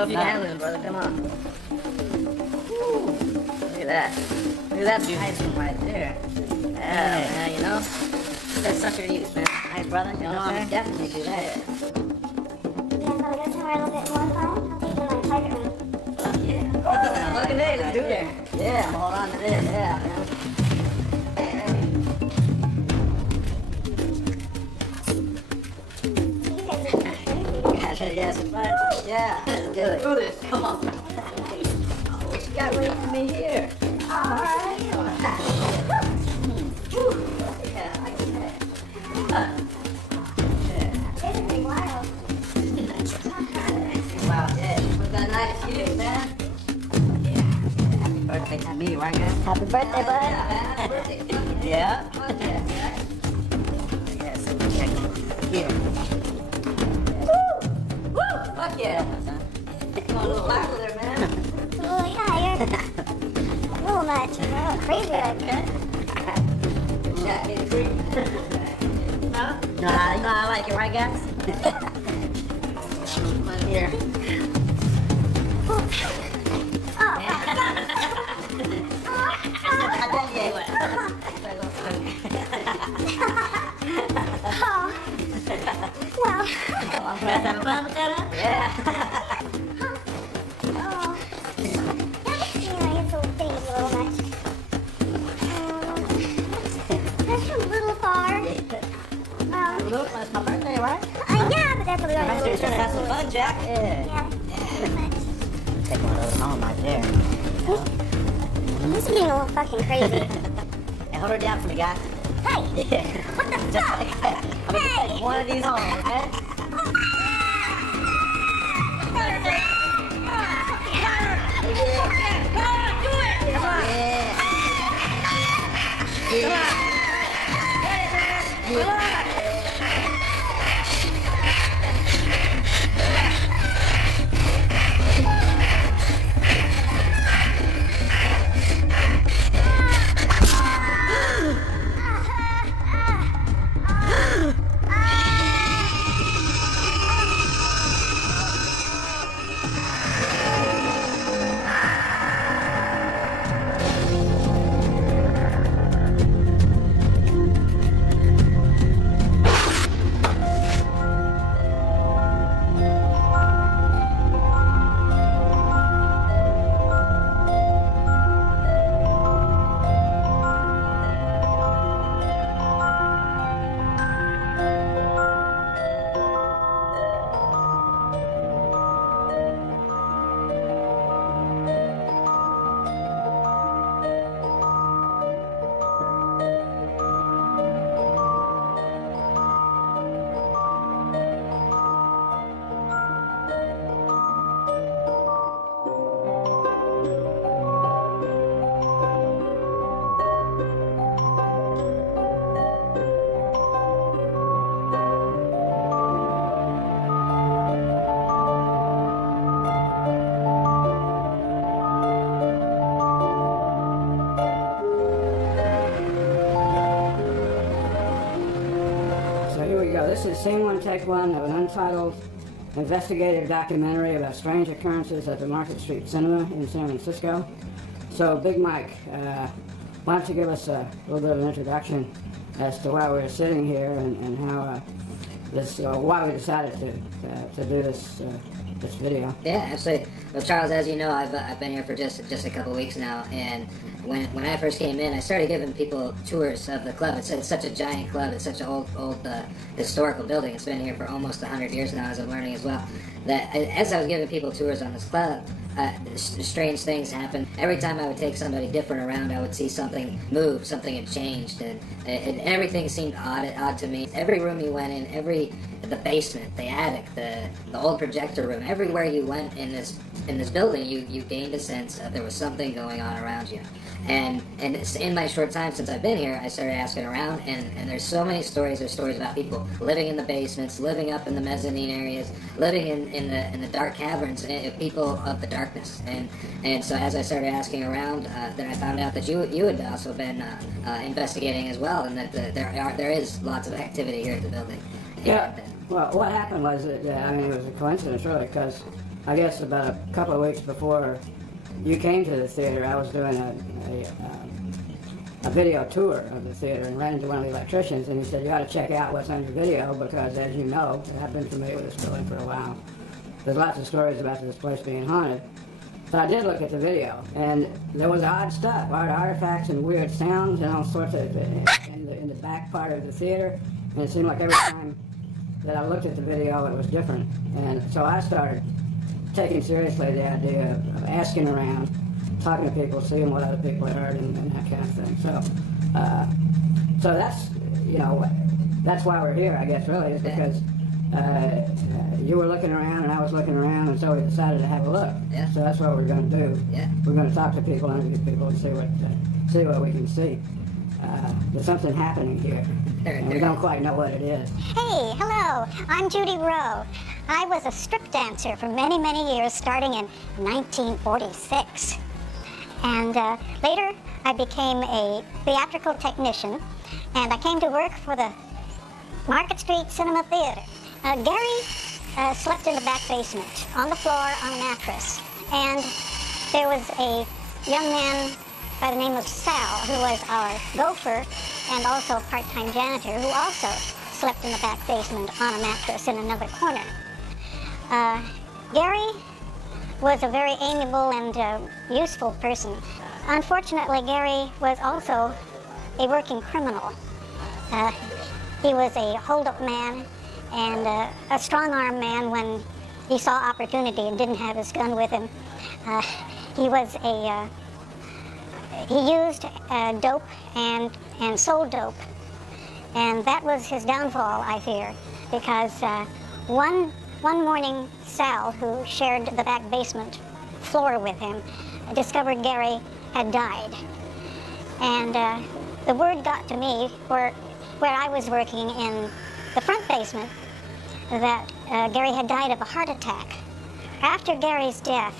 hope you can handle it, brother. Come on. Woo. Look at that. Look at that nice one right there. Yeah, you know. That's sucker to use, man. Nice, brother. You know, I'm definitely do that. You guys want to go somewhere a little bit more fun? I'll take you to my private room. Yeah. Look at this. Let's do it. Yeah, hold on to this. Yeah, man. Yes, yeah, let's do it. Do this. Come on. What you got ready for me here? Alright. Yeah, I can This is pretty wild. Wow, yeah. Was that nice to you, man? Yeah. Happy birthday to me, right, guys? Happy birthday, bud. Happy birthday. Yeah. Okay. Yeah, so we check here. Fuck yeah. Come on, a little loud there, man. Oh, yeah, you're a little much. You're a little crazy like that. Shot me the creek. No? No, you know I like it, right, guys? Come here. Oh, Not done yet. well. I'm glad to have fun with that, huh? Yeah. Oh. Yeah, it's a thing a little much. That's a little far. Look, that's my birthday, right? Yeah, but that's a little Sure, should have some fun, Jack. Yeah. Yeah. Take one of those home right there. This is getting a little fucking crazy. Hey, hold her down for me, guys. Hey! Yeah. What the Just fuck? like that. I'm gonna take one of these home, okay? So here we go. This is scene one, take one of an untitled investigative documentary about strange occurrences at the Market Street Cinema in San Francisco. So, Big Mike, why don't you give us a little bit of an introduction as to why we're sitting here and how why we decided to do this video. Yeah, absolutely. Well, Charles, as you know, I've been here for just a couple weeks now, and when I first came in, I started giving people tours of the club. It's such a giant club. It's such an old historical building. It's been here for almost 100 years now, as I'm learning as well. That as I was giving people tours on this club, strange things happened. Every time I would take somebody different around, I would see something move, something had changed, and everything seemed odd to me. Every room you went in, the basement, the attic, the old projector room, everywhere you went in this building, you gained a sense that there was something going on around you. And in my short time since I've been here, I started asking around, and there's so many stories. There's stories about people living in the basements, living up in the mezzanine areas, living in the dark caverns, people of the darkness. And so as I started asking around, then I found out that you had also been investigating as well, and that there is lots of activity here at the building. Yeah. Well, what happened was that, it was a coincidence, really, because I guess about a couple of weeks before you came to the theater, I was doing a video tour of the theater and ran into one of the electricians, and he said, you ought to check out what's on your video because, as you know, I've been familiar with this building for a while. There's lots of stories about this place being haunted. So I did look at the video, and there was odd stuff, odd artifacts and weird sounds and all sorts of in the back part of the theater, and it seemed like every time that I looked at the video, it was different. And so I started taking seriously the idea of asking around, talking to people, seeing what other people had heard, and that kind of thing. So that's, you know, that's why we're here, I guess, really, is because you were looking around and I was looking around, and so we decided to have a look. Yeah. So that's what we're going to do. Yeah. We're going to talk to people, interview people, and see what we can see. There's something happening here, and we don't quite know what it is. Hey, hello, I'm Judy Rowe. I was a strip dancer for many, many years, starting in 1946. And later, I became a theatrical technician, and I came to work for the Market Street Cinema Theater. Gary slept in the back basement, on the floor, on a mattress. And there was a young man by the name of Sal, who was our gopher and also part-time janitor, who also slept in the back basement on a mattress in another corner. Gary was a very amiable and useful person. Unfortunately, Gary was also a working criminal. He was a hold-up man and a strong-arm man when he saw opportunity and didn't have his gun with him. He used dope and sold dope, and that was his downfall, I fear, because one morning, Sal, who shared the back basement floor with him, discovered Gary had died. And the word got to me where I was working in the front basement that Gary had died of a heart attack. After Gary's death,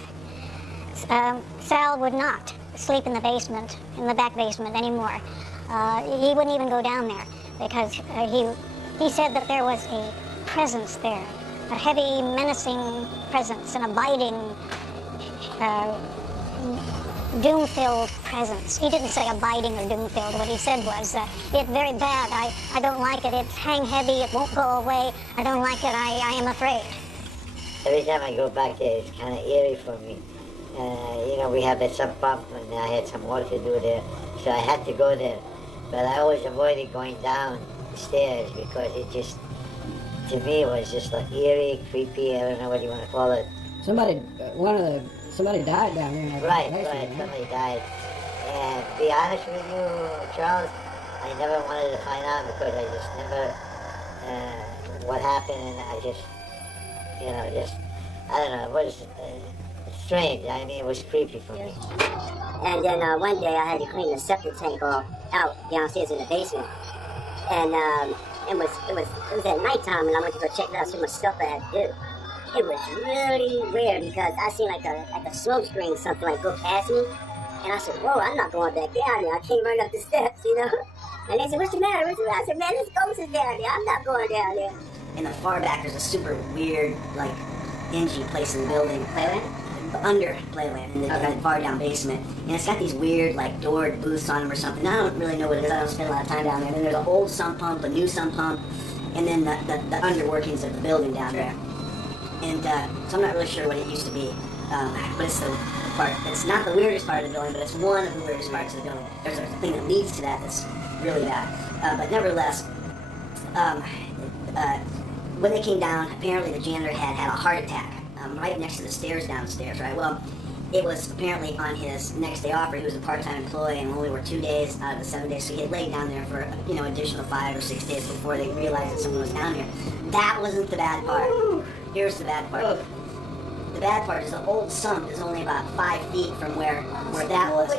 Sal would not sleep in the basement, in the back basement anymore. He wouldn't even go down there because he said that there was a presence there, a heavy, menacing presence, an abiding, doom-filled presence. He didn't say abiding or doom-filled. What he said was, it's very bad. I don't like it. It's hang heavy. It won't go away. I don't like it. I am afraid. Every time I go back there, it's kind of eerie for me. You know, we have that sump pump, and I had some work to do there, so I had to go there. But I always avoided going down the stairs because it just, to me, was just like eerie, creepy. I don't know what you want to call it. Somebody died down there. In that Right, basement, somebody died. And to be honest with you, Charles, I never wanted to find out because I just never, what happened, and I just, you know, I don't know, it was strange. I mean, it was creepy for me. And then one day I had to clean the septic tank all out downstairs in the basement. And it was at nighttime, and I went to go check it out, see what stuff I had to do. It was really weird because I seen like a smoke screen or something like go past me. And I said, whoa, I'm not going back down there. I can't run up the steps, you know? And they said, what's the matter? I said, man, this ghost is down there. I'm not going down there. In the far back, there's a super weird, like, dingy place in the building. Playland? Under Playland, in the far down basement. And it's got these weird, like, doored booths on them or something. I don't really know what it is. I don't spend a lot of time down there. And then there's an old sump pump, a new sump pump, and then the underworkings of the building down there. And so I'm not really sure what it used to be. But it's the part, it's not the weirdest part of the building, but it's one of the weirdest parts of the building. There's a thing that leads to that that's really bad. But nevertheless, when they came down, apparently the janitor had a heart attack right next to the stairs downstairs, right? Well, it was apparently on his next day off, where he was a part-time employee and only worked 2 days out of the 7 days, so he had laid down there for, you know, additional 5 or 6 days before they realized that someone was down here. That wasn't the bad part. Here's the bad part. The bad part is the old sump is only about 5 feet from where that was.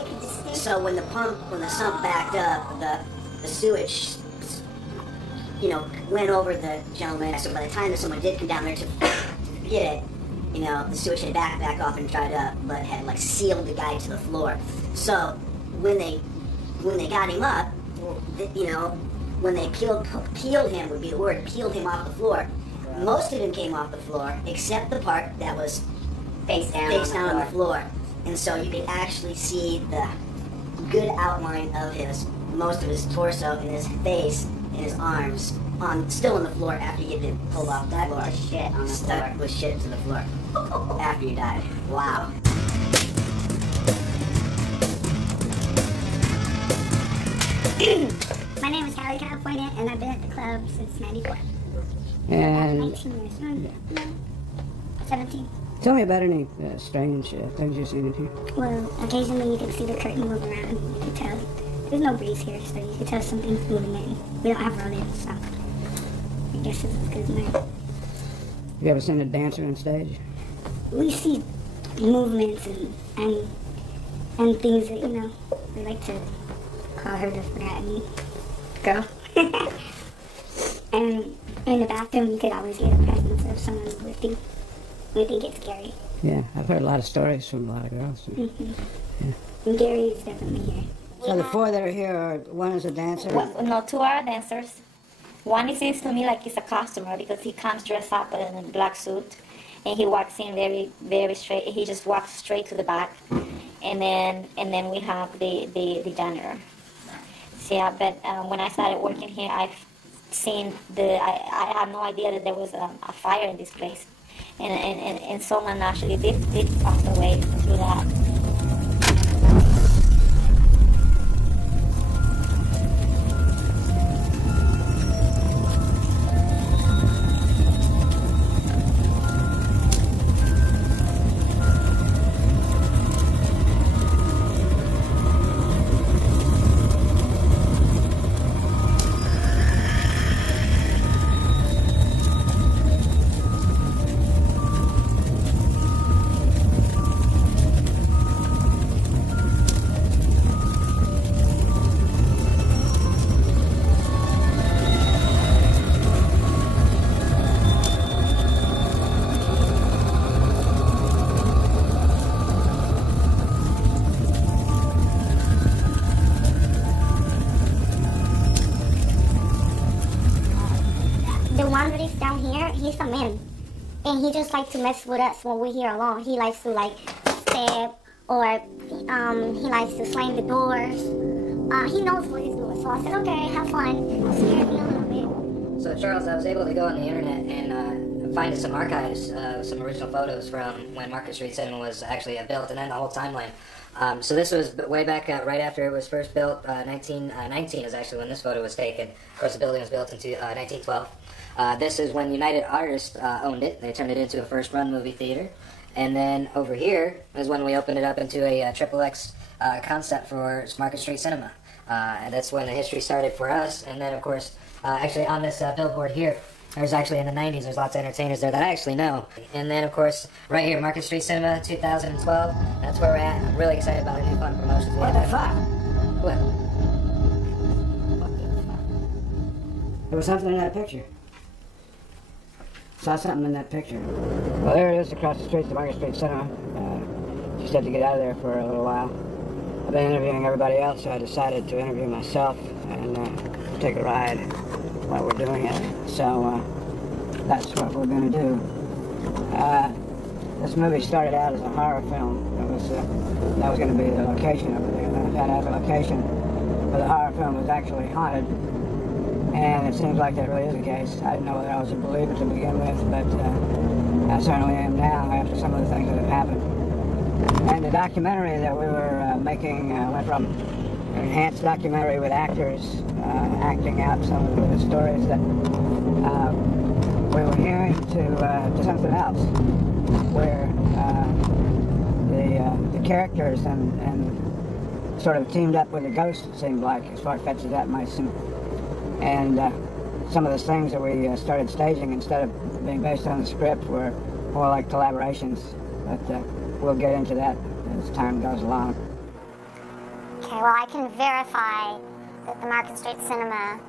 So when the sump backed up, the sewage, you know, went over the gentleman. So by the time that someone did come down there to get it, you know, the sewage had back off and dried up, but had like sealed the guy to the floor. So when they got him up, you know, when they peeled him would be the word, peeled him off the floor. Most of him came off the floor, except the part that was face down on the floor. And so you could actually see the good outline of most of his torso and his face and his arms still on the floor after he had been pulled off the floor. Shit on the Stuck floor. with shit to the floor after he died. Wow. My name is Callie California, and I've been at the club since '94. And 19 years. No, 17. tell me about any strange things you've seen in here. Well, occasionally you can see the curtain move around. You can tell. There's no breeze here, so you can tell something's moving in. We don't have rodents, so I guess it's as good as mine. You ever seen a dancer on stage? We see movements and things that, we like to call her the forgotten girl. And in the bathroom, you could always hear the presence of someone lifting. We think it's scary. Yeah, I've heard a lot of stories from a lot of girls. And Gary is definitely here. So the four that are here one is a dancer. Well, no, two are dancers. One, it seems to me like he's a customer because he comes dressed up in a black suit, and he walks in very, very straight. He just walks straight to the back, and then we have the janitor. So yeah, but when I started working here, I've seen I had no idea that there was a fire in this place, and someone actually did pass away through that. He's a man, and he just likes to mess with us when we're here alone. He likes to stab, or he likes to slam the doors. He knows what he's doing, so I said, okay, have fun. Scared me a little bit. So Charles, I was able to go on the internet and find some archives, some original photos from when Market Street Cinema was actually built, and then the whole timeline. So this was way back right after it was first built. 1919 is actually when this photo was taken. Of course, the building was built into 1912. This is when United Artists owned it. They turned it into a first-run movie theater. And then over here is when we opened it up into a XXX concept for Market Street Cinema. And that's when the history started for us. And then, of course, actually on this billboard here, there's actually in the 90s, there's lots of entertainers there that I actually know. And then, of course, right here, Market Street Cinema, 2012. That's where we're at. I'm really excited about the new fun promotions. What the fuck? What? What the fuck? There was something in that picture. Saw something in that picture. Well, there it is across the street, the Market Street Cinema. Just had to get out of there for a little while. I've been interviewing everybody else, so I decided to interview myself and take a ride while we're doing it. So that's what we're going to do. This movie started out as a horror film. That was going to be the location over there. Then it had to have a location where the horror film was actually haunted. And it seems like that really is the case. I didn't know whether I was a believer to begin with, but I certainly am now after some of the things that have happened. And the documentary that we were making went from an enhanced documentary with actors acting out some of the stories that we were hearing to something else, where the characters and sort of teamed up with a ghost, it seemed like, as far-fetched as that might seem. And some of the things that we started staging, instead of being based on the script, were more like collaborations. But we'll get into that as time goes along. Okay, well, I can verify that the Market Street Cinema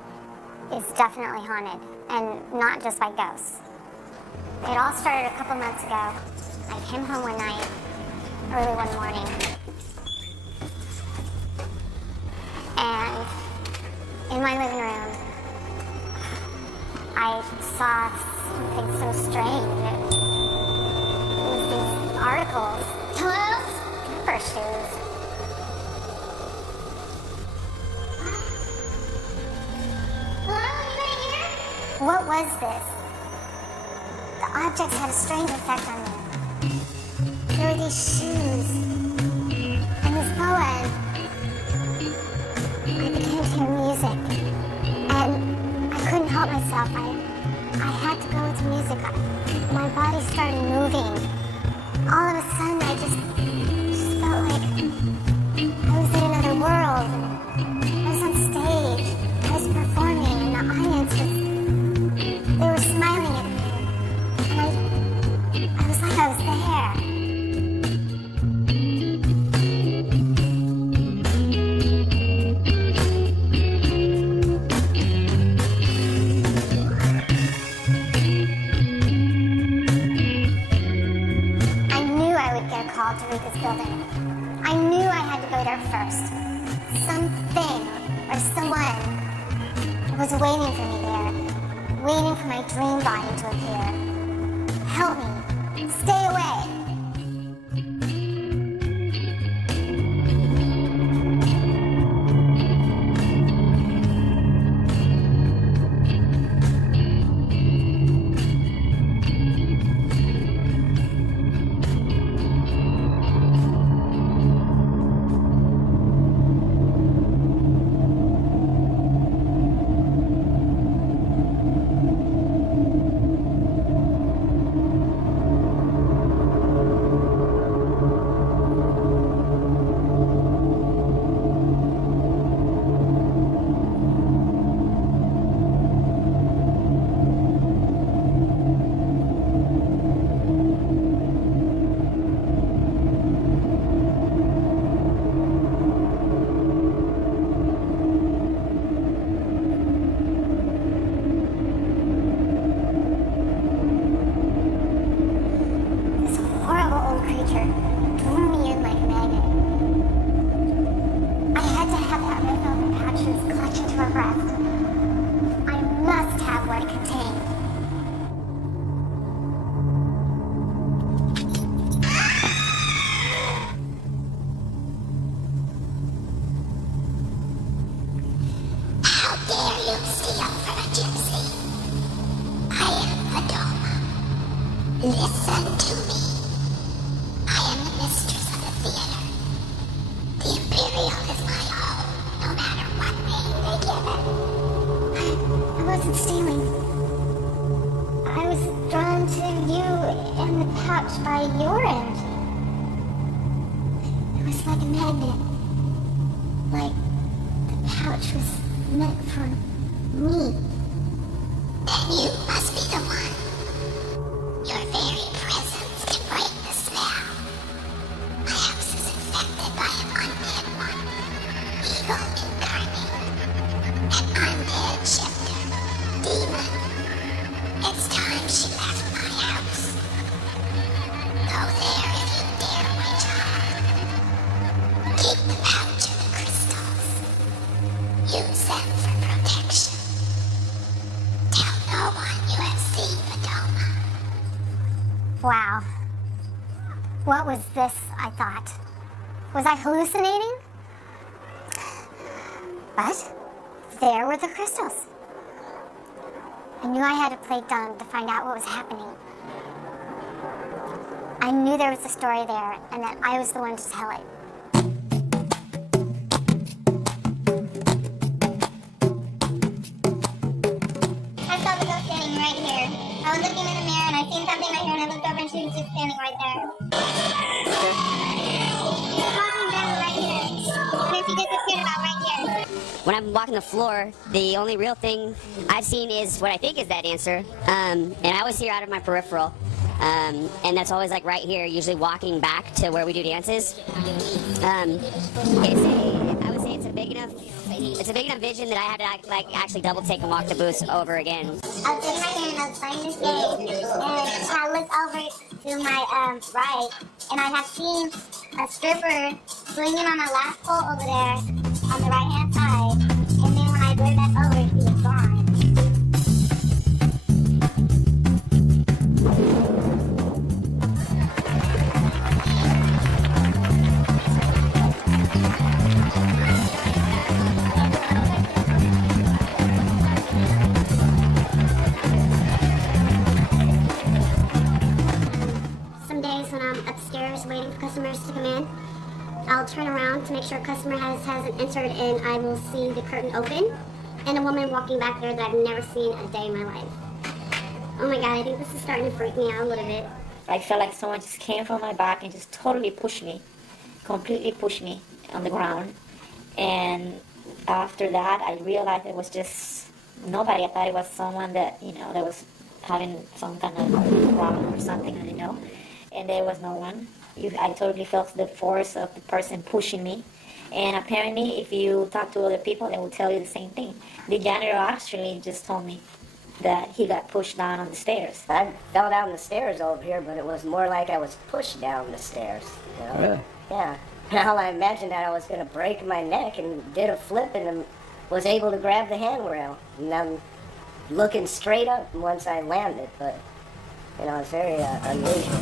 is definitely haunted, and not just by ghosts. It all started a couple months ago. I came home one night, early one morning, and in my living room, I saw something so strange. It was these articles. Hello? Flipper shoes. Hello? Anybody here? What was this? The objects had a strange effect on me. There were these shoes and this poem. I began to hear music, and I couldn't help myself. I had to go with the music. My body started moving. All of a sudden, I just felt like I was in another world. I was on stage. I was performing, and the audience they were smiling at me. And I was like I was there. To read this building. I knew I had to go there first. Something or someone was waiting for me there, waiting for my dream body to appear. Help me. Stay away. Listen to me. I am the mistress of the theater. The Imperial is my home, no matter what name they give it. I wasn't stealing. I was drawn to you and the pouch by your energy. It was like a magnet. Like the pouch was meant for me. Then you must be the one. Your very presence can break the spell. My house is infected by an undead one. Evil incarnate. An undead shifter. Demon. It's time she left my house. Go there if you dare, my child. Keep the pouch of the crystals. Use them for protection. Tell no one you have seen Padoma. Wow. What was this, I thought? Was I hallucinating? But there were the crystals. I knew I had to play dumb to find out what was happening. I knew there was a story there and that I was the one to tell it. I saw the ghost standing right here. I was looking in the mirror and I seen something right here and I looked over and she was just standing right there. She was walking down right here. And then she disappeared about right here. When I'm walking the floor, the only real thing I've seen is what I think is that dancer. And I always see her out of my peripheral. And that's always like right here, usually walking back to where we do dances. I would say it's a big enough vision that I had to actually double take and walk the booths over again. I was sitting right here and I was playing this game, and I looked over to my right, and I have seen a stripper swinging on a last pole over there on the right hand side, and then when I looked back over, she was gone. stairs waiting for customers to come in. I'll turn around to make sure a customer hasn't entered, and I will see the curtain open and a woman walking back there that I've never seen a day in my life. Oh my God, I think this is starting to freak me out a little bit. I felt like someone just came from my back and just totally pushed me, completely pushed me on the ground. And after that, I realized it was just nobody. I thought it was someone that, that was having some kind of problem or something, I didn't know. And there was no one. I totally felt the force of the person pushing me. And apparently, if you talk to other people, they will tell you the same thing. The janitor actually just told me that he got pushed down on the stairs. I fell down the stairs over here, but it was more like I was pushed down the stairs. Really? Yeah. Well, I imagined that I was going to break my neck and did a flip and was able to grab the handrail. And I'm looking straight up once I landed, but, it's very unusual.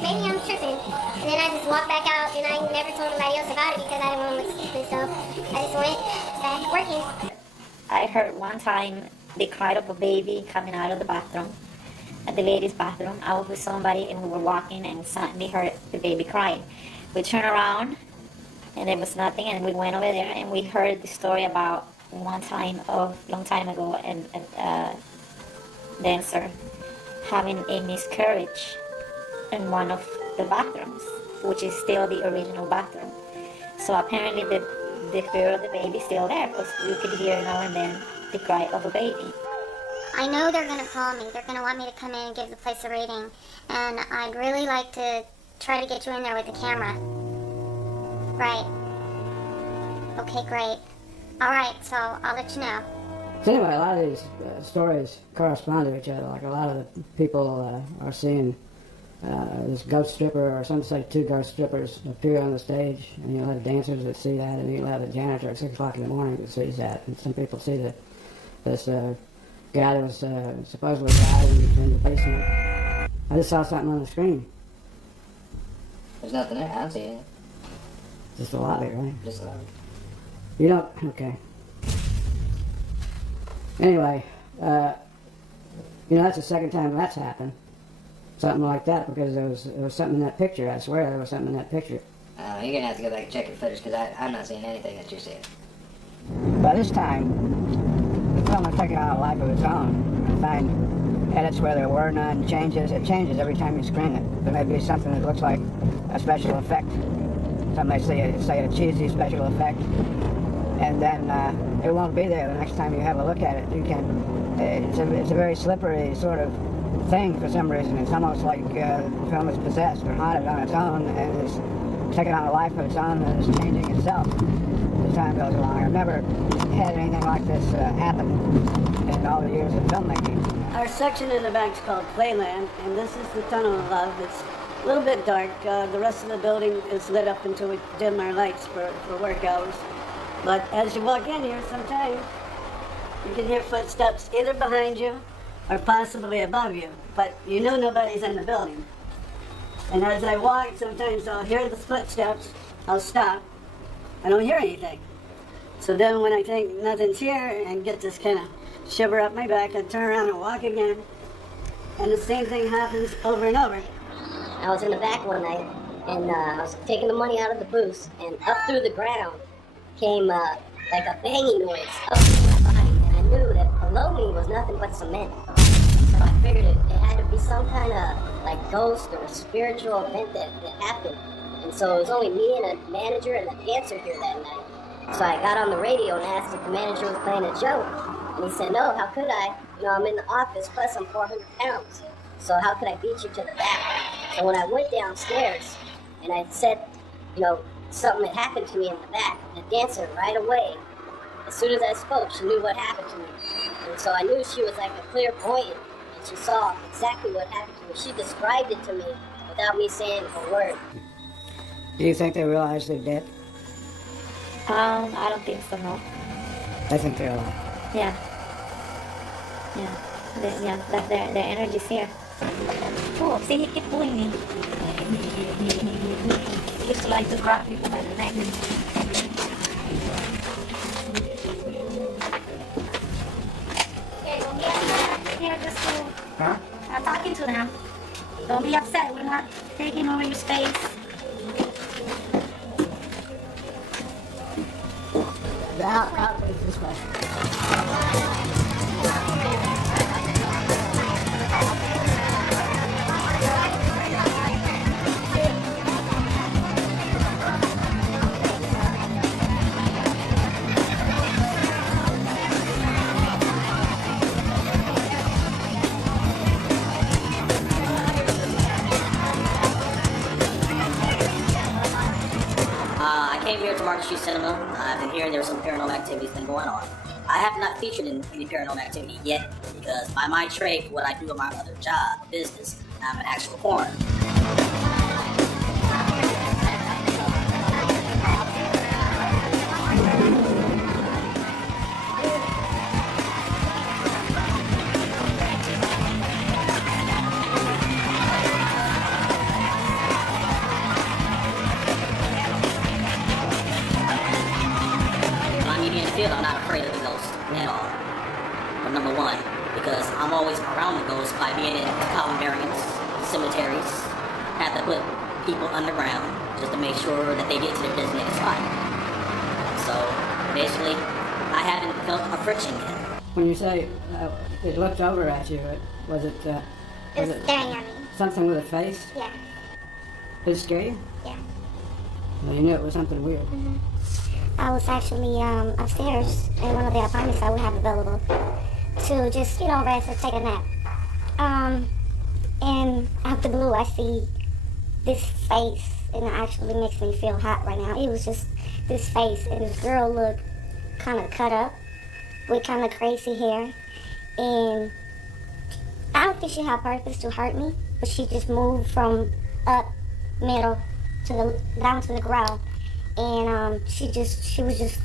Maybe I'm tripping. And then I just walked back out, and I never told anybody else about it because I didn't want to look stupid, so I just went back working. I heard one time the cry of a baby coming out of the bathroom, at the ladies' bathroom. I was with somebody, and we were walking, and suddenly heard the baby crying. We turned around, and there was nothing, and we went over there, and we heard the story about one time, long time ago, and a dancer having a miscarriage in one of the bathrooms, which is still the original bathroom. So apparently the fear of the baby is still there, because you could hear now and then the cry of a baby. I know they're going to call me. They're going to want me to come in and give the place a rating. And I'd really like to try to get you in there with the camera. Right. Okay, great. All right, so I'll let you know. So anyway, a lot of these stories correspond to each other. Like a lot of the people are seeing this ghost stripper, or some say two ghost strippers appear on the stage, and you'll have dancers that see that, and you'll have the janitor at 6 o'clock in the morning that sees that, and some people see this guy that was supposedly died in the basement. I just saw something on the screen. There's nothing there. I don't see it. Just a lobby, right? Just a lobby. You don't? Okay. Anyway, that's the second time that's happened. Something like that, because there was something in that picture. I swear there was something in that picture. You're going to have to go back and check your footage, because I'm not seeing anything that you're seeing. By this time, the film is taking on a life of its own. I find edits where there were none, changes. It changes every time you screen it. There may be something that looks like a special effect. Some may say a cheesy special effect. And then it won't be there the next time you have a look at it. It's a very slippery sort of thing for some reason. It's almost like the film is possessed or haunted on its own, and is taking on a life of its own and is changing itself as time goes along. I've never had anything like this happen in all the years of filmmaking. Our section in the back is called Playland, and this is the Tunnel of Love. It's a little bit dark. The rest of the building is lit up until we dim our lights for work hours. But as you walk in here, sometimes you can hear footsteps either behind you or possibly above you, but you know nobody's in the building. And as I walk, sometimes I'll hear the footsteps, I'll stop, I don't hear anything. So then when I think nothing's here and get this kind of shiver up my back, I turn around and walk again, and the same thing happens over and over. I was in the back one night, and I was taking the money out of the booth, and up through the ground came like a banging noise up through my body, and I knew that below me was nothing but cement. So I figured it had to be some kind of like ghost or spiritual event that happened. And so it was only me and a manager and a dancer here that night. So I got on the radio and asked if the manager was playing a joke. And he said, no, how could I? I'm in the office, plus I'm 400 pounds. So how could I beat you to the back? So when I went downstairs and I said, something had happened to me in the back, the dancer right away, as soon as I spoke, she knew what happened to me. And so I knew she was like a clairvoyant, She saw exactly what happened to me. She described it to me without me saying a word. Do you think they realize they're dead? I don't think so, no. I think they're alive. Yeah. Yeah. That's their energy's here. Oh, see, he keep pulling me. He used to like to grab people by the neck. Okay, don't be upset. Here, just Huh? I'm talking to them. Don't be upset. We're not taking over your space. I'll take this way. I came here to Market Street Cinema. I've been hearing there was some paranormal activities been going on. I have not featured in any paranormal activity yet because by my trade, for what I do in my other job, business, I'm an actual coroner. I'm not afraid of the ghost at all. But number one, because I'm always around the ghost by being in columbariums, cemeteries, have to put people underground just to make sure that they get to their designated spot. So basically, I haven't felt a friction yet. When you say it looked over at you, was it It was staring at me. something with a face? Yeah. Did it scare you? Yeah. Well, you knew it was something weird. I was actually upstairs in one of the apartments that we have available to just, rest or take a nap. And out of the blue, I see this face, and it actually makes me feel hot right now. It was just this face, and this girl looked kind of cut up with kind of crazy hair. And I don't think she had purpose to hurt me, but she just moved from up, middle, down to the ground. And she was just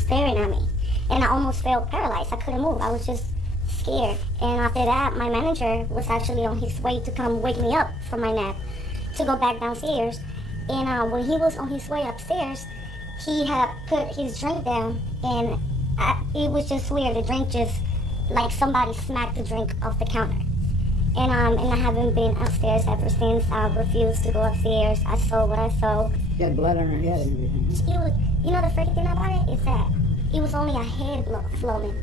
staring at me, and I almost felt paralyzed. I couldn't move. I was just scared. And after that, my manager was actually on his way to come wake me up from my nap to go back downstairs. And when he was on his way upstairs, he had put his drink down, and it was just weird. The drink just like somebody smacked the drink off the counter. And I haven't been upstairs ever since. I refused to go upstairs. I saw what I saw. You had blood on her head and everything. The freaky thing about it is that it was only a head floating.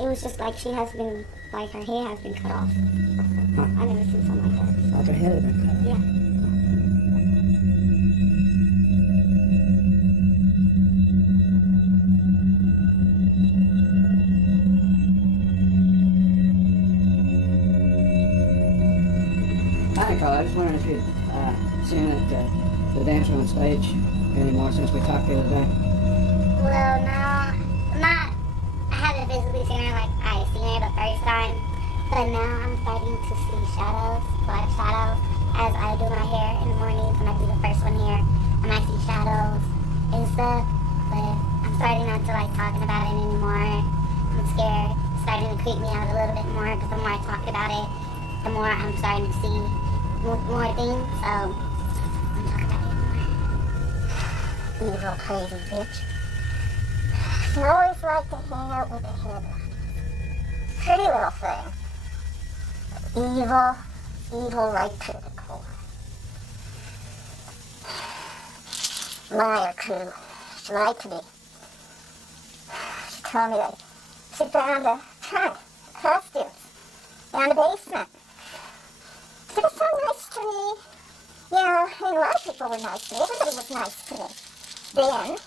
It was just like she has been, like her hair has been cut off. Huh. I've never seen something like that. Like her head had been cut off. Yeah. Hi, Nicole. I was wondering if you'd seen the dancer on stage anymore since we talked the other day. Well, no, I haven't visibly seen her like I seen her the first time, but now I'm starting to see shadows, black shadows, as I do my hair in the mornings when I do the first one here, and I see shadows and stuff, but I'm starting not to like talking about it anymore. I'm scared. It's starting to creep me out a little bit more because the more I talk about it, the more I'm starting to see more things, so I'm talking about it more. Evil, crazy bitch. She always liked to hang out with a headlight. Pretty little thing. Evil right to the core. Liar crew. She lied to me. She told me that she found the trunk, costumes, down the basement. She was so nice to me. And a lot of people were nice to me. Everybody was nice to me then.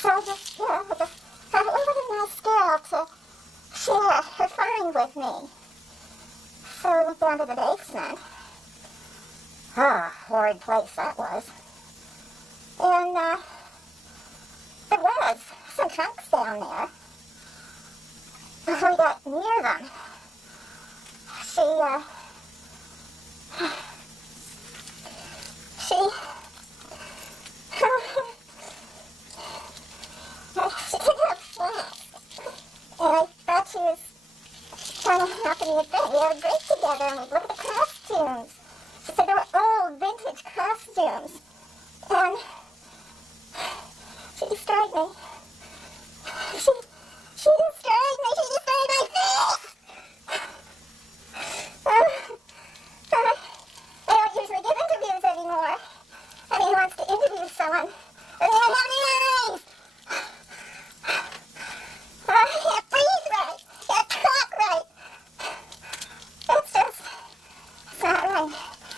So I just thought, what a nice girl to share her find with me. So we went down to the basement. Horrid place that was. And there was some trunks down there. Before we got near them, she didn't have friends. And I thought she was kind of happy with that. We had a break together and we'd look at the costumes. She said they were old, vintage costumes. And she destroyed me. She destroyed me. She destroyed my face. I don't usually give interviews anymore. I mean, he wants to interview someone, but he doesn't have any eyes. He can't breathe right. He can't talk right. It's not right.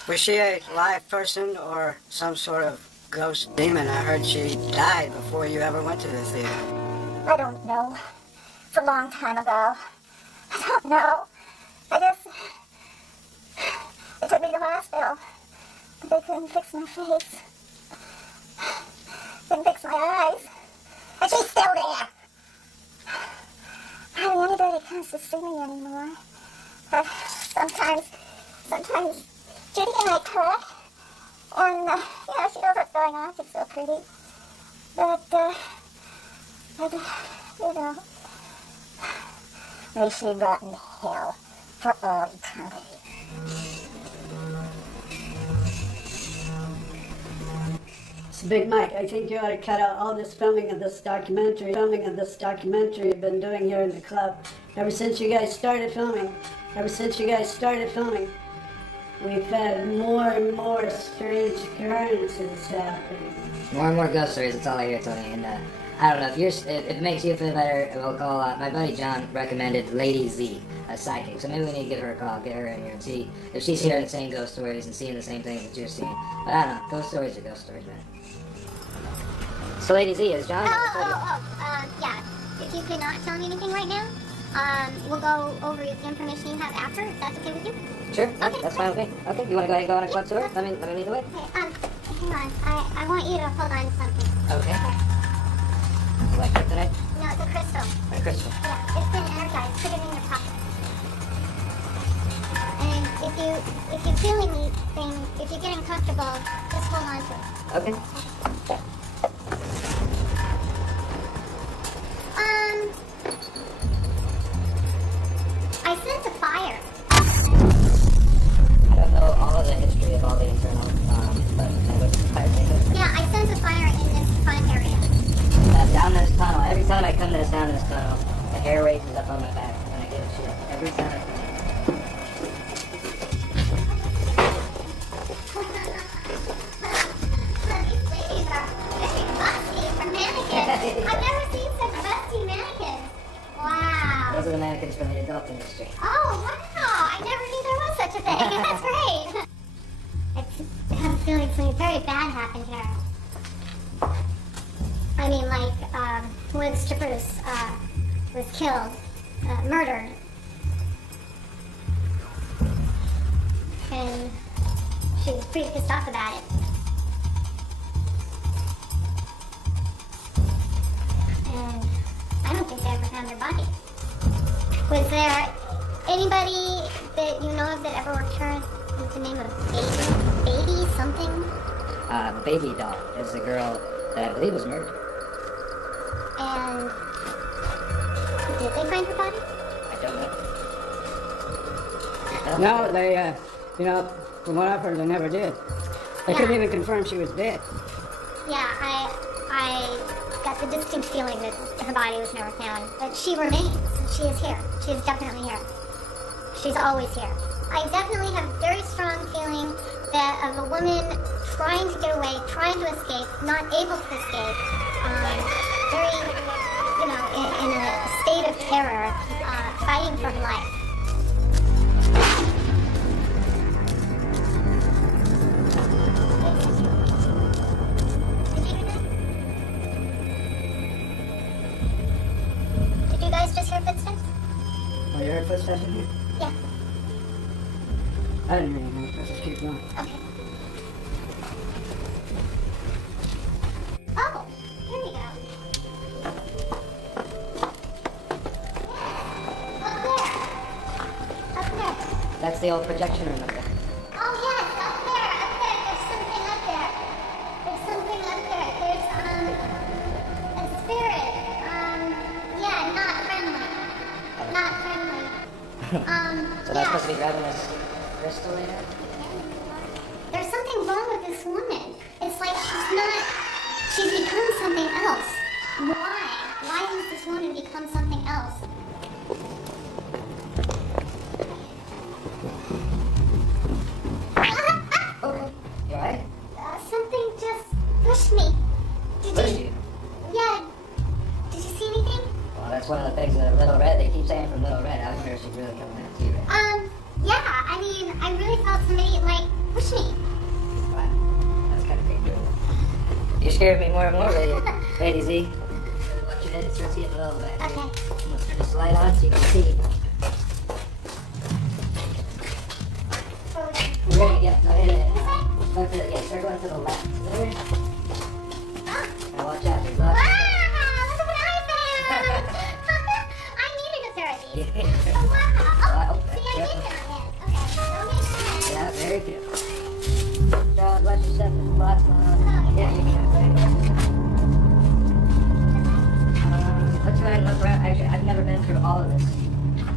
Was she a live person or some sort of ghost demon? I heard she died before you ever went to the theater. I don't know. It's a long time ago. I don't know. They took me to the hospital, but they couldn't fix my face. Couldn't fix my eyes. And she's still there. Hardly anybody comes to see me anymore. Sometimes Judy and I talk, and she knows what's going on. She's so pretty. But you know, may she rot in hell for all eternity. So Big Mike, I think you ought to cut out all this filming of this documentary you've been doing here in the club. Ever since you guys started filming, we've had more and more strange occurrences happening. More and more ghost stories, that's all I hear, Tony. And I don't know, if it makes you feel better, we'll call, my buddy John recommended Lady Z, a psychic. So maybe we need to give her a call, get her in here and see if she's hearing the same ghost stories and seeing the same things that you're seeing. But I don't know, ghost stories are ghost stories, man. So Lady Z, is John? Yeah. If you could not tell me anything right now, we'll go over the information you have after, if that's okay with you. Sure, okay, that's fine with me. Okay, you want to go ahead and go on a club tour? Let me lead the way. Okay, hang on. I want you to hold on to something. Okay. Like kryptonite? No, it's a crystal. A crystal. Yeah, it's been energized. Put it in your pocket. And if you feel anything, if you're getting comfortable, just hold on to it. Okay. I sense a fire. I don't know all of the history of all the internal, but what the fire thing is. Yeah, I sense a fire in this front area. Down this tunnel, every time I come down this tunnel, the hair raises up on my back and I get a chill. Every time I come. These ladies are very busty for mannequins. I've never seen such busty mannequins. Wow. Those are the mannequins from the adult industry. Oh, wow. I never knew there was such a thing. That's great. I have a feeling something very bad happened here. I mean, like, one of the strippers was killed, murdered. And she was pretty pissed off about it. And I don't think they ever found her body. Was there anybody that you know of that ever returned with the name of Baby something? Baby Doll is the girl that I believe was murdered. And did they find her body? I don't know. No, they, from what I've heard, they never did. They couldn't even confirm she was dead. Yeah, I got the distinct feeling that her body was never found. But she remains. She is here. She is definitely here. She's always here. I definitely have a very strong feeling that of a woman trying to get away, trying to escape, not able to escape, very, in a state of terror, fighting for her life. Did you guys just hear footsteps? Oh, you heard footsteps in here? Yeah. I didn't hear anything. Let's just keep going. Okay. Oh, here we go. Up there. That's that's the old projection room up there. Oh yes, up there. There's something up there. There's something up there. There's a spirit. Yeah, not friendly. Not friendly. So that's supposed to be grabbing this crystal there? There's something wrong with this woman. It's like she's become something else. Why? Why has this woman become something else? Oh, you alright? Something just pushed me. Pushed you? Yeah. Did you see anything? Well, that's one of the things that Little Red, they keep saying from Little Red. I wonder if she's really coming after you, right? Yeah. I mean, I really felt somebody, like, push me. Wow. That's kind of creepy. You're scaring me more and more, Lady Z. Watch your head, it starts getting a little bit. Okay. I'm going to turn this light on so you can see. We're going to get, no, hit it. Yeah, start going to the left. There. Now watch out, there's lots. Wow, look at what I found! I needed a pair of these. Yeah. Oh, wow. Oh, See, I did careful. that. Okay. Yeah, very good. Now, watch yourself, there's lots going on. Yeah, you can. Let's go ahead and look around. Actually, I've never been through all of this.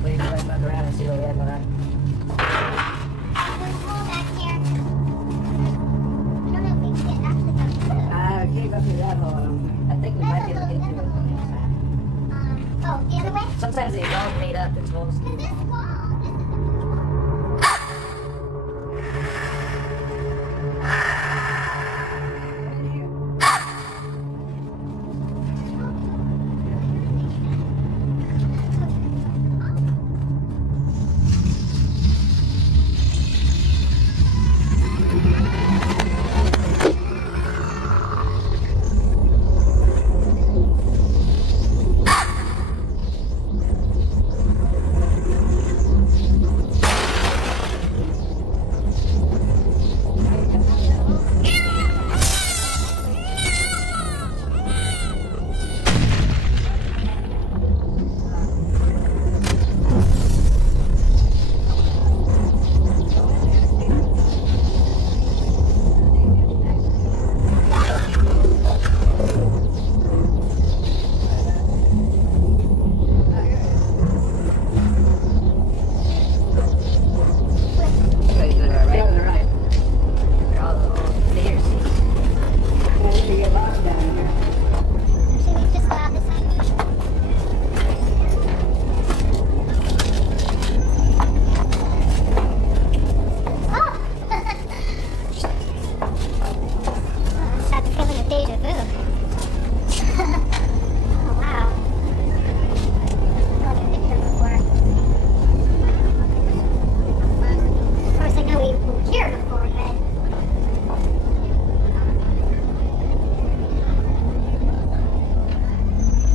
Please go ahead and look around and see what we have going on. There's a hole back here. I don't know if we can get actually go through. We can't go through that hole. I think we might be able to get through it from the inside. Oh, the other way? Sometimes they don't meet up, it's holes. Because this wall, this is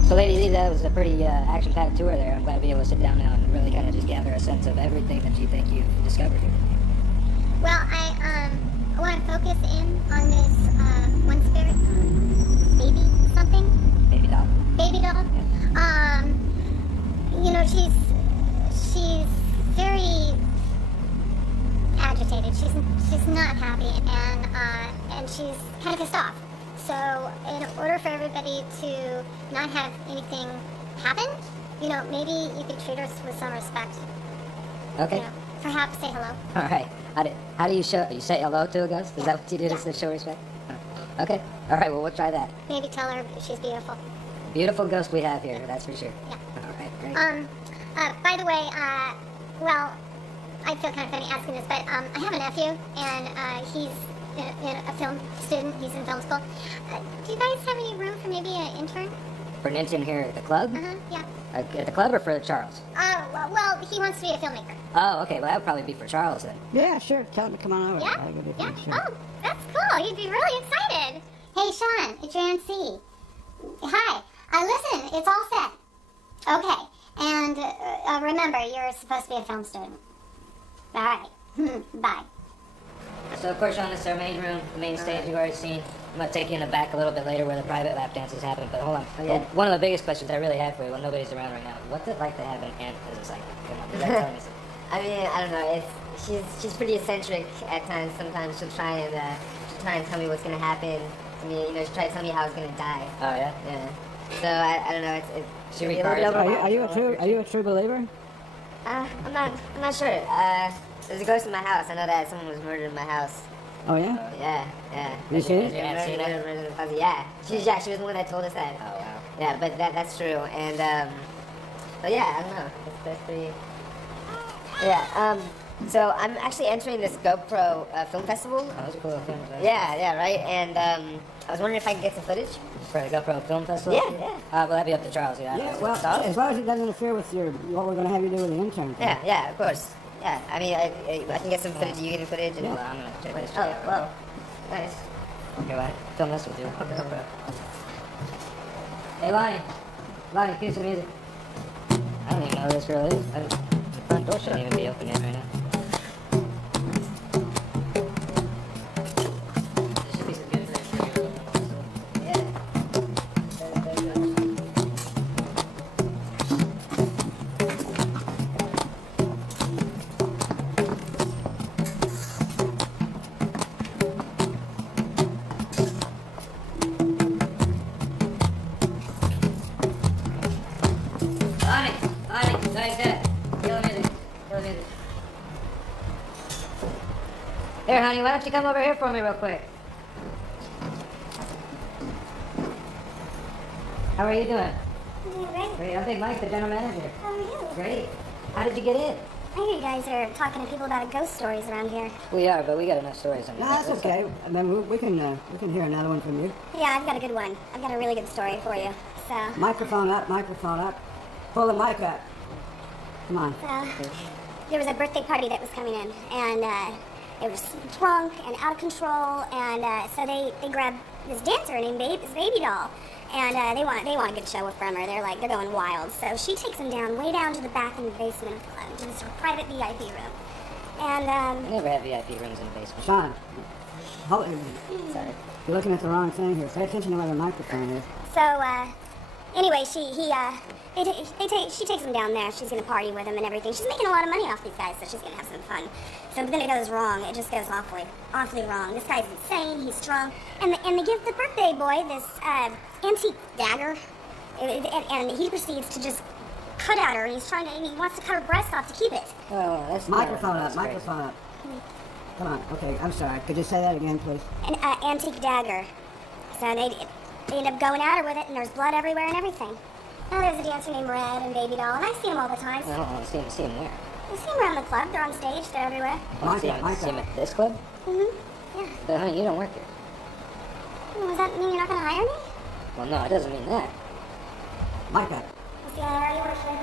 So, Lady Z, that was a pretty action-packed tour there. I'm glad to be able to sit down now and really kind of just gather a sense of everything that you think you've discovered here. Well, I want to focus in on this one spirit, baby something. Baby doll. Baby doll. You know, she's very agitated. She's not happy, and she's kind of pissed off. So, in order for everybody to not have anything happen, you know, maybe you could treat her with some respect. Okay. You know, perhaps say hello. All right. How do you show? You say hello to a ghost? Is that what you do to show respect? Okay. All right. Well, we'll try that. Maybe tell her she's beautiful. Beautiful ghost we have here. That's for sure. Yeah. All right. Great. By the way, well, I feel kind of funny asking this, but I have a nephew, and he's a film student. He's in film school. Do you guys have any room for maybe an intern? For an intern here at the club? Yeah. At the club or for Charles? Well, he wants to be a filmmaker. Oh, okay. Well, that would probably be for Charles then. Yeah, sure. Tell him to come on over. Yeah? I'll give you a Yeah? phone, sure. Oh, that's cool. He'd be really excited. Hey, Sean, it's your MC. Hi. Listen, it's all set. Okay. And remember, you're supposed to be a film student. All right. Bye. So, of course, Sean, this is our main room, the main stage you've already seen. I'm going to take you in the back a little bit later where the private lap dances happen, but hold on. yeah. Well, one of the biggest questions I really have for you when nobody's around right now, what's it like to have an aunt as a psychic? Come on, is that telling us? I mean, I don't know. She's pretty eccentric at times. Sometimes she'll try and tell me what's gonna happen to me. You know, she'll try to tell me how I was gonna die. Oh yeah. Yeah. So I don't know. She a little bit retarded. Are you a true believer? I'm not sure. There's a ghost in my house. I know that someone was murdered in my house. Oh yeah. Yeah. You seen it? Yeah, seen it? Yeah. She was the one that told us that. Oh wow. Yeah, but that's true. And but yeah, I don't know. That's pretty. Yeah. So I'm actually entering this GoPro film festival. Oh, that's a cool film. Yeah, right. And I was wondering if I could get some footage. For the GoPro Film Festival? Yeah. Well, that'd be up to Charles. Yeah, well, as long as it doesn't interfere with what we're going to have you do with the intern. Yeah, of course. Yeah, I mean, I can get some footage. You get some footage. And, Well, I'm gonna take this. Oh, well, nice. Okay, bye. Film this with you. GoPro. Hey, Lonnie, cue some music. I don't even know who this girl is. The front door shouldn't even be open yet right now. There should be some good footage. Lonnie, like that. Kill the music. Here, honey, why don't you come over here for me real quick? How are you doing? Great. I'm Big Mike, the general manager. How are you? Great. How did you get in? I hear you guys are talking to people about ghost stories around here. We are, but we got enough stories. No, that's okay. I mean, we can hear another one from you. Yeah, I've got a good one. I've got a really good story for you. So, Microphone up. Pull the mic up. Come on. there was a birthday party that was coming in, and it was drunk and out of control, and so they grabbed this dancer named Baby Doll, and they want a good show from her. They're going wild. So she takes them way down to the back in the basement of the club, to this private VIP room, and I never had VIP rooms in the basement. Sean, hold it. Sorry. You're looking at the wrong thing here. Pay attention to where the microphone is. So, anyway, she takes him down there. She's gonna party with him and everything. She's making a lot of money off these guys, so she's gonna have some fun. So but then it goes wrong. It just goes awfully wrong. This guy's insane. He's drunk, and they give the birthday boy this antique dagger, and he proceeds to just cut at her. And he wants to cut her breast off to keep it. Oh, that's Microphone that's up. crazy. Microphone up. Come on. Okay, I'm sorry. Could you say that again, please? An antique dagger. So they end up going at her with it, and there's blood everywhere and everything. Now there's a dancer named Red and Baby Doll, and I see them all the time. I don't want to see him where? I see them around the club. They're on stage. They're everywhere. See him at this club? Yeah. But honey, you don't work here. Does that mean you're not going to hire me? Well, no, it doesn't mean that. Mic up. Let's see, I already work here.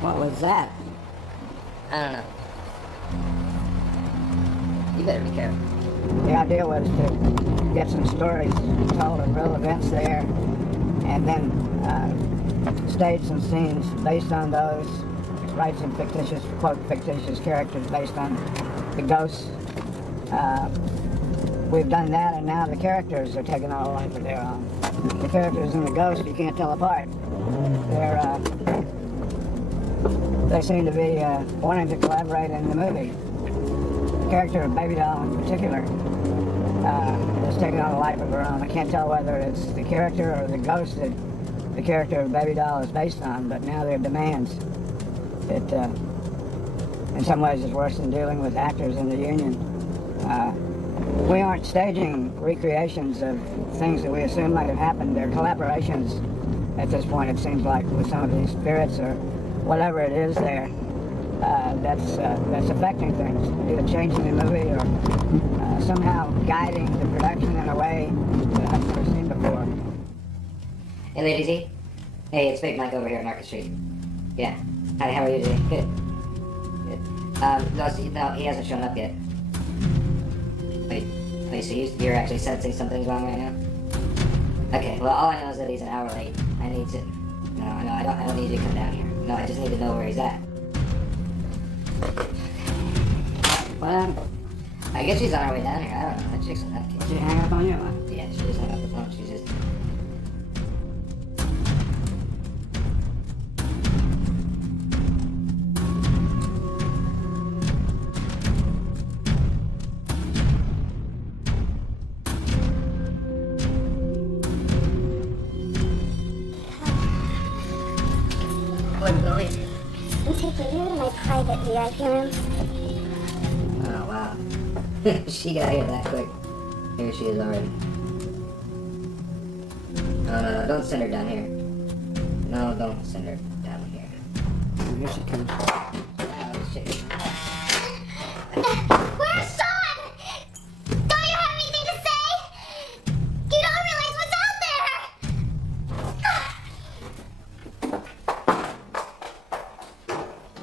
What was that? I don't know. You better be careful. The idea was to get some stories told of real events there, and then stage some scenes based on those, write some fictitious characters based on the ghosts. We've done that, and now the characters are taking on a life of their own. The characters and the ghosts you can't tell apart. They seem to be wanting to collaborate in the movie. The character of Baby Doll in particular is taking on a life of her own. I can't tell whether it's the character or the ghost that the character of Baby Doll is based on, but now their demands. It, in some ways, is worse than dealing with actors in the union. We aren't staging recreations of things that we assume might have happened. They're collaborations at this point, it seems like, with some of these spirits or whatever it is there that's affecting things, either changing the movie or somehow guiding the production in a way that I've never seen before. Hey, Lady Z. Hey, it's Big Mike over here at Market Street. Yeah. Hi, how are you today? Good. No, he hasn't shown up yet. Wait, so you're actually sensing something's wrong right now? Okay, well, all I know is that he's an hour late. I need to... No, I don't need you to come down here. No, I just need to know where he's at. What happened? I guess she's on her way down here. I don't know. That chick's a nutcase. Did she hang up on you or what? Yeah, she just hung up the phone. She's just. Where are we going? I'm taking you to my private VIP room. Oh, wow. She got here that quick. Here she is already. No, don't send her down here. No, don't send her down here. Oh, here she comes. Wow, this chick is- Where's Sean? Don't you have anything to say? You don't realize what's out there!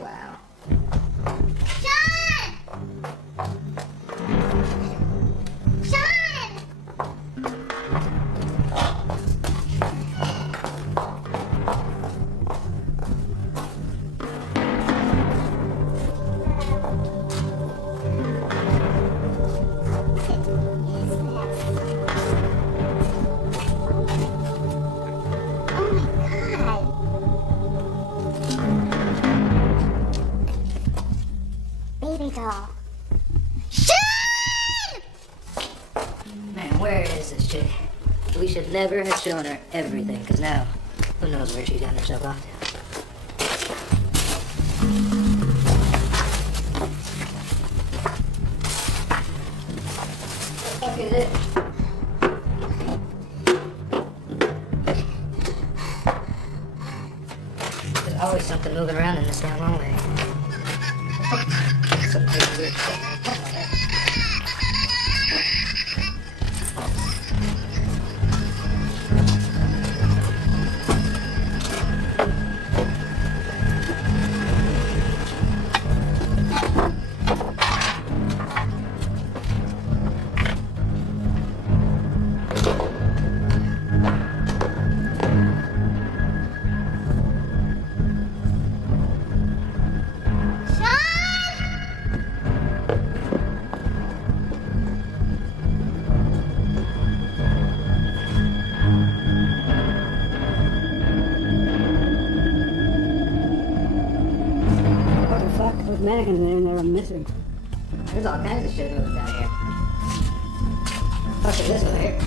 Wow. Sean! Sean! Oh my god. Baby doll. Sean! Man, where is this chick? We should never have shown her everything, because now, who knows where she's gotten herself off to. What the fuck is it? There's always something moving around in this damn hallway. Some crazy weird shit. What the fuck? Those mannequins in there are missing. There's all kinds of shit moving down here. Fuck is this over here?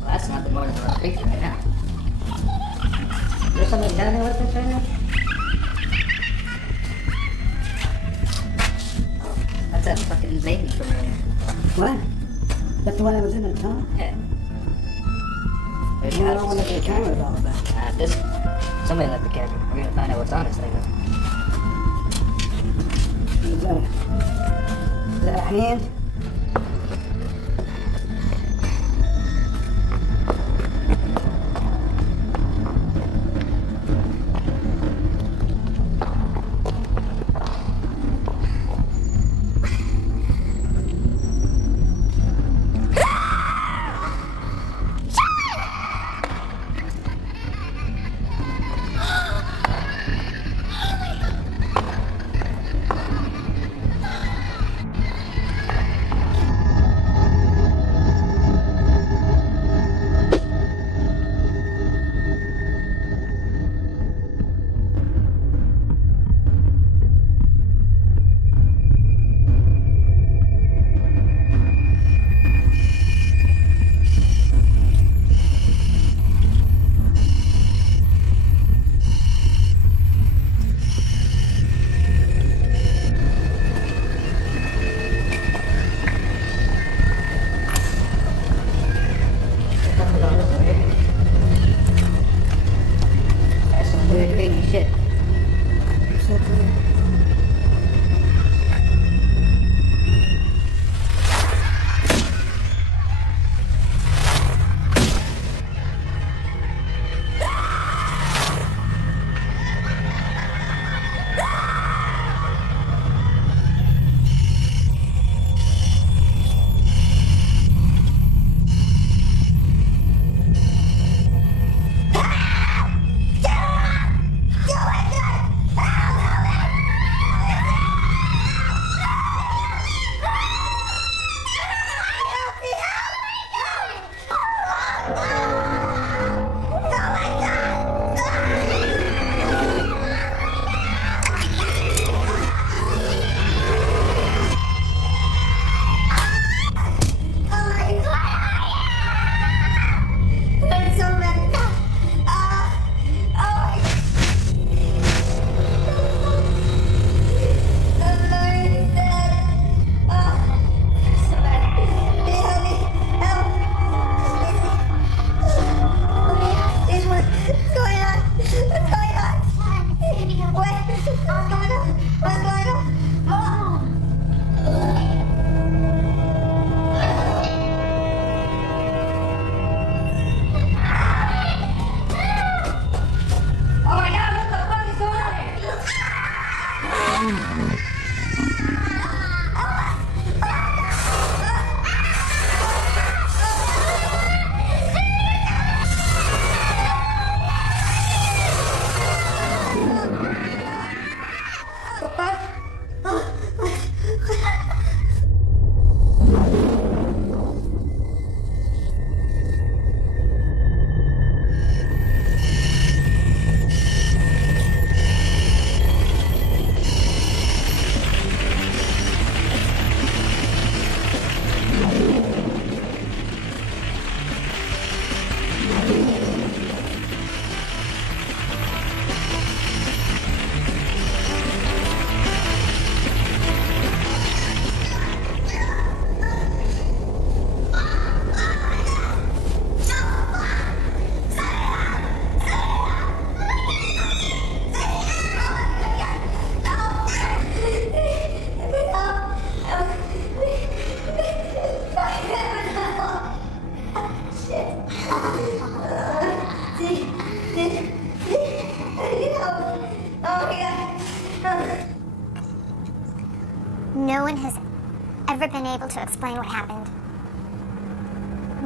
Well, that's nothing more than a little creepy right now. There's something down there with us right now? That's that fucking baby from earlier. What? That's the one that was in the tunnel? Yeah. There's I don't know what the camera's all about. this. Somebody left the camera. We're gonna find out what's on this thing. Is that a hand? able to explain what happened.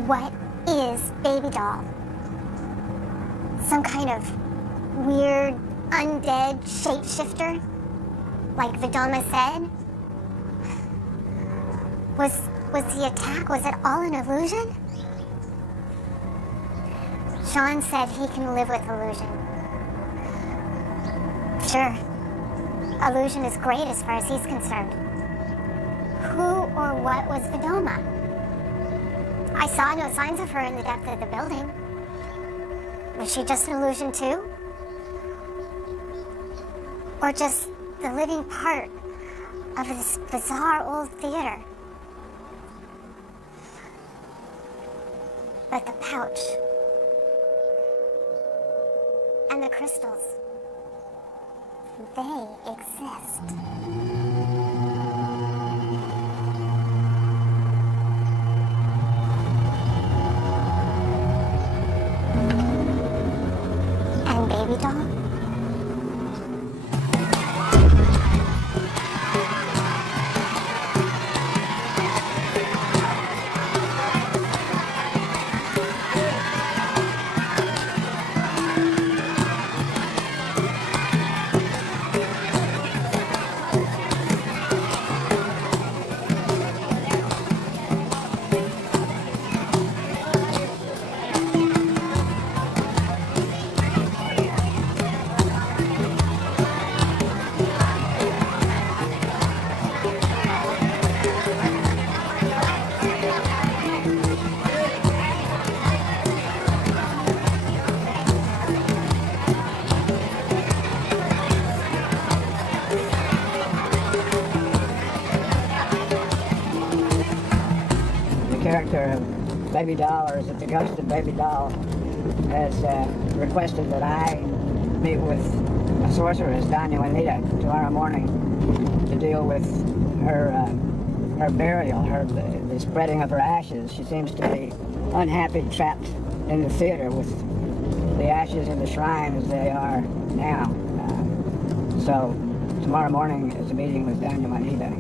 What is Baby Doll? Some kind of weird, undead shapeshifter? Like Vedoma said? Was the attack, was it all an illusion? Sean said he can live with illusion. Sure. Illusion is great as far as he's concerned. Who or what was Vedoma? I saw no signs of her in the depth of the building. Was she just an illusion too? Or just the living part of this bizarre old theater? But the pouch and the crystals, they exist. And Baby Doll? Character of Baby Doll, or is it the ghost of Baby Doll, has requested that I meet with a sorceress, Doña Juanita, tomorrow morning to deal with her her burial, the spreading of her ashes. She seems to be unhappy, trapped in the theater with the ashes in the shrine as they are now. So tomorrow morning is a meeting with Doña Juanita.